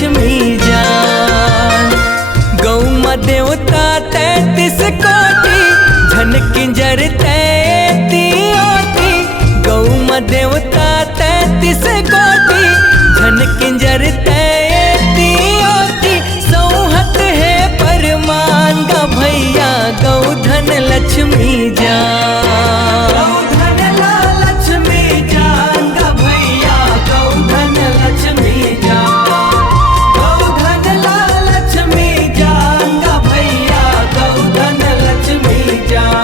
लक्ष्मी जान। गौ देवता 33 कोटि झन किंजर तैती ओती। गौ देवता 33 कोटि झन किंजर तैती ओती। सौहत है परमान गा भैया गौधन लक्ष्मी जान। गौधन लक्ष्मी जान गा भैया गौधन लक्ष्मी जान। गौधन लक्ष्मी जान गा भैया गौधन लक्ष्मी जान।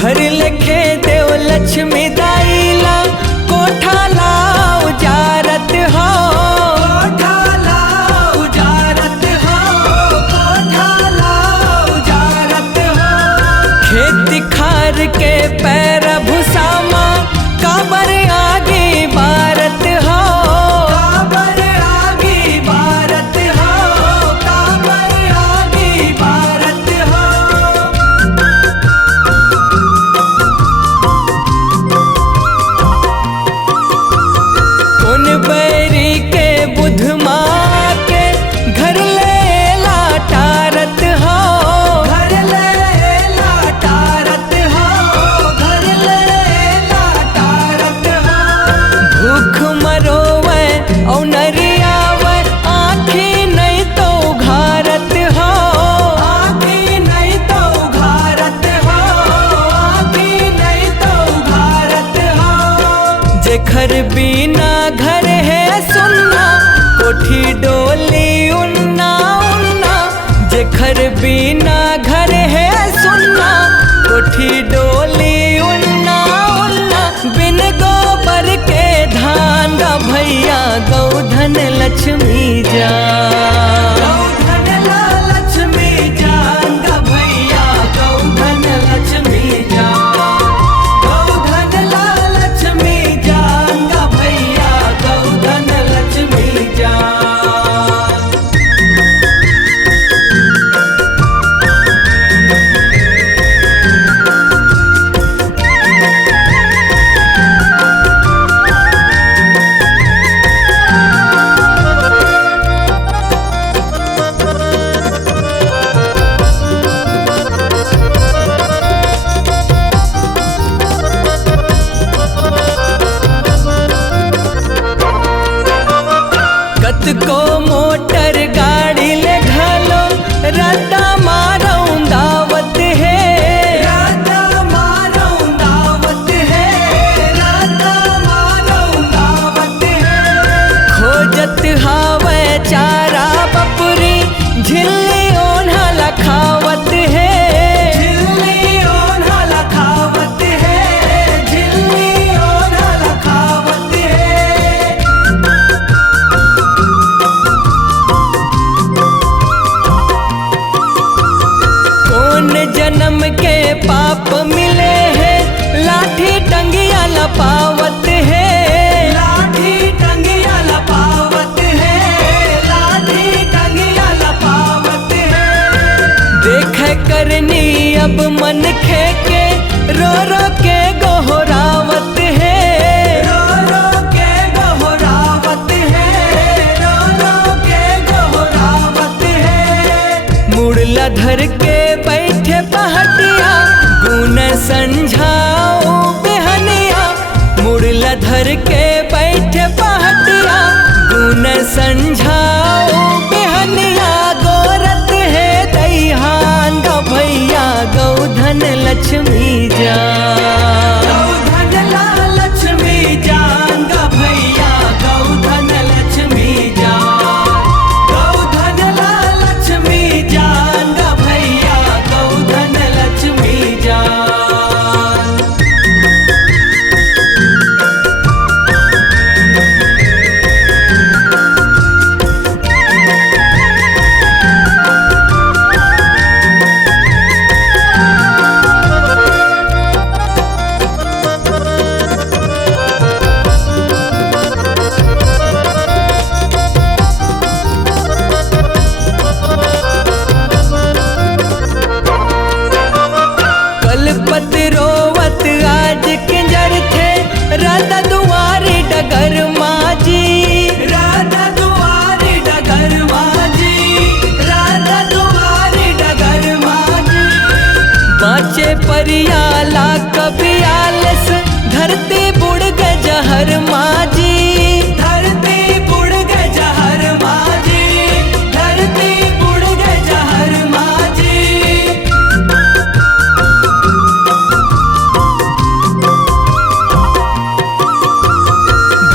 घर लेखे देव लक्ष्मी दाईला कोठा ला उजारत हो। कोठा ला उजारत हो। कोठा ला उजारत हो। खेती खार के पैर भुसामा काबर आगे बारत हो। काबर आगे बारत हो। काबर आगे बारत हो। बैरी के बुध माँ के घर ले लाटारत हो। घर ले लाटारत हो। घर ले लाटारत हो। भूख मरोवे औ नरियावे आँखी नहीं तो घारत हो। आँखी नहीं तो घारत हो। आँखी नहीं तो घारत हो। जेखर बिना घर है सुन्ना कोठी डोली उन्ना उन्ना। जेखर बिना घर है सुन्ना कोठी डोली उन्ना उन्ना। बिन गोबर के धान गा भैया गौधन लक्ष्मी जान। गौधन लक्ष्मी जान गा भैया गौधन लक्ष्मी जान। गौधन लक्ष्मी जान गा भैया गौधन लक्ष्मी जान। को मोटर गाड़ी ले घालो राधा मारो दावत है। राधा मारो दावत है। राधा मारो दावत है। खोजत हावे चारा बपुरी झिल्ली ओन्हा लखावत है। झिल्ली ओन्हा लखावत है। झिल्ली ओन्हा लखावत है। जन्म के पाप मिले हैं लाठी टंगिया लपावत है। लाठी टंगिया लपावत है। लाठी टंगिया लपावत है। देख करनी अब मन खेके रो रो के गोहरावत है। रो रो के गोहरावत है। रो रो के गोहरावत है। मुड़ला धर के बैठे पहटिया गुन संझाओ बेहनिया। मुड़ला धर के बैठे पहटिया गुन संझाओ बेहनिया। गोरत है दैहान गा भैया गौधन लक्ष्मी जान। गौधन लक्ष्मी जान गा भैया गौधन लक्ष्मी जान। गौधन लक्ष्मी जान गा भैया गौधन लक्ष्मी जान। जहर माजी, धरती बुड़ गए जहर माजी, धरती बुड़ गए जहर माजी।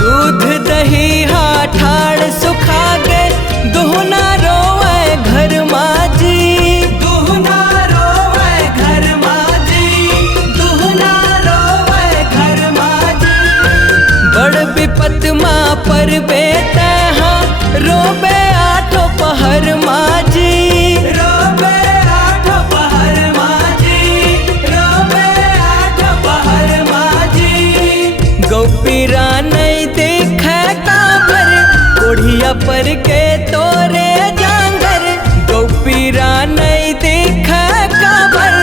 दूध दही ठाड़ सुखा गए, दुहना रोवे घर माजी, दुहना रोवे घर माजी, दुहना रोवे घर माजी। बड़ विपत माँ पर बेते हाँ, रोबे आठों पहर माजी, रोबे आठों पहर माजी, रोबे आठों पहर माजी। गौपीरा नहीं देखे काबर, कोढ़िया पर के तोरे जांगर। गौपीरा नहीं देखे काबर,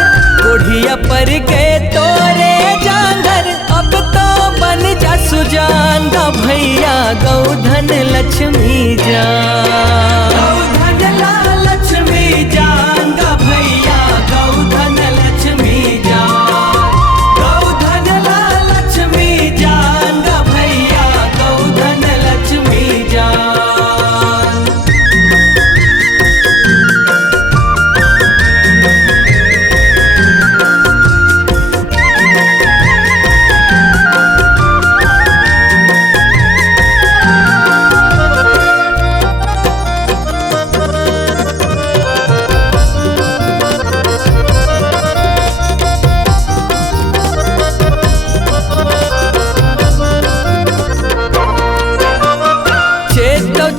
कोढ़िया पर के तोरे जांगर। अब तो बन जा सुजान गा भैया, गौधन लक्ष्मी जान, गौधन लक्ष्मी जान गा भैया, गौधन लक्ष्मी जान, गौधन लक्ष्मी जान गा भैया, गौधन लक्ष्मी जान।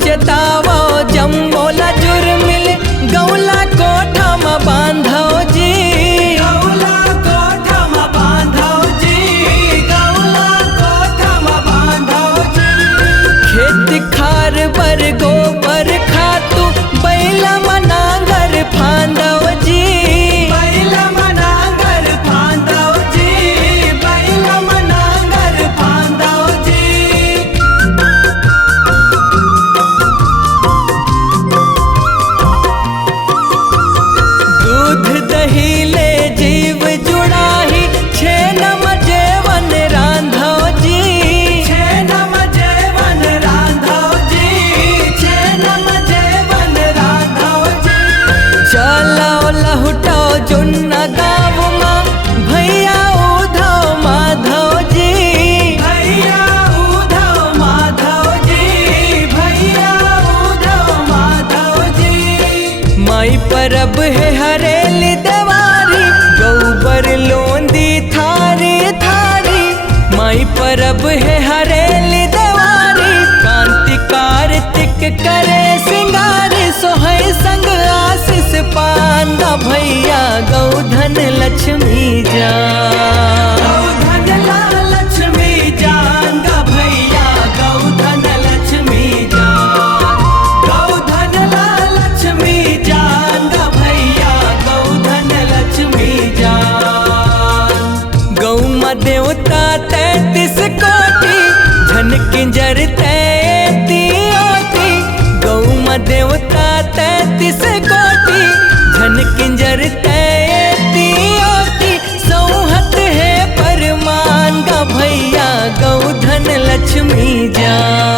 चेतावो जम्बोला जुर्मिल, गौला कोठा में बांधो जी, गौला कोठा में बांधो जी, गौला कोठा में बांधो जी। खेत खार बर गोबर खातू, बैला मनागर फांदो जी, बैला मनागर फांदो जी, बैला मनागर फांदो जी। दूध दही ले जीव जुड़ाही, छेनम जेवन रांधो जी, छेनम जेवन रांधो जी, छेनम जेवन रांधो जी। चलो लहुटो जुन्ना गाँव माँ, भैया उधो माधव जी, भैया उधो माधव जी, भैया उधो माधव जी। माई परब है हरेली देवारी, गौबर लोंदी थारी थारी। माई परब है हरेली देवारी, कांति कार्तिक करे सिंगारी। सोहे संग आशीष पांदा भैया, गौधन लक्ष्मी जान, गौधन लक्ष्मी जान गा भैया, गौधन लक्ष्मी जान, गौधन लक्ष्मी जान गा भैया, गौधन लक्ष्मी जान। गौ माँ देवता 33 कोटि, झन किंजर तैती ओटी। गौ माँ देवता 33 कोटि, झन किंजर तैती ओटी। सौहत है परमान गा भैया, गौधन लक्ष्मी जान।